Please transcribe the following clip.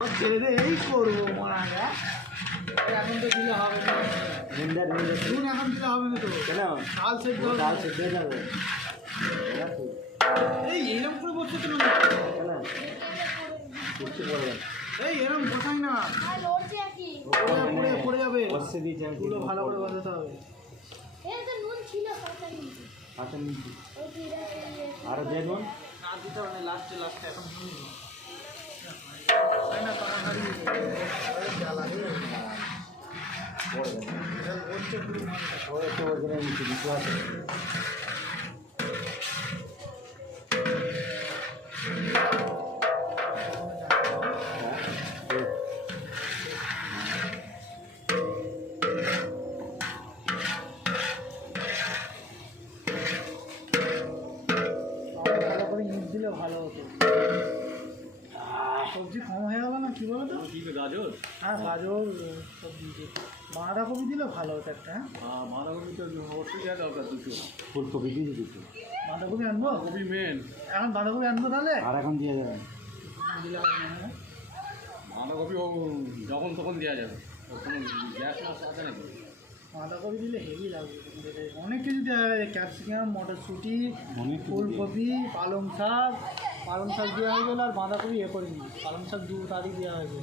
ছেড়ে এই করবো মারা গা এখন তো দিলে হবে না নুন এখন দিলে হবে না তো কেন ডাল সেদ্ধ ডাল সেদ্ধ হয়ে যাবে এই এরকম করে বসছে কেন কেন কুর্সি পড়ে এই এরকম বসাই না পড়ে পড়ে যাবে বসে দিয়েছে পুরো ভালো করে বসাতে হবে আচ্ছা নিচ্ছি আর দেন না দিতে হবে লাস্টে এখন না তাড়াতাড়ি জ্বালা দিয়ে পড়ে তো ওখানে নিচে দিতে আছে ভালো করে ইট দিলে ভালো হতো সবজি কম হয়ে গেল না কী বলো তো গাজর হ্যাঁ গাজর সবজি বাঁধাকপি দিলে ভালো হতো একটা হ্যাঁ বাঁধাকপি তো অবশ্যই দেওয়া দরকার দুটো ফুলকপি দিয়ে দুটো বাঁধাকপি আনবো কপি মেন এখন বাঁধাকপি আনবো তাহলে আর এখন দিয়ে যাবেন দিলে হবে না বাঁধাকপি যখন তখন দেওয়া যাবে কোনো গ্যাস মাস আছে নাকি বাঁধাকপি দিলে হেভি লাগবে অনেক কিছু দেওয়া যাবে ক্যাপসিকাম মটরশুঁটি অনেক কিছু ফুলকপি পালং শাক দেওয়া হয়ে গেলো আর বাঁধাকপি করে দিই পালং শাক 2 তারিখ দেওয়া হয়ে গেলো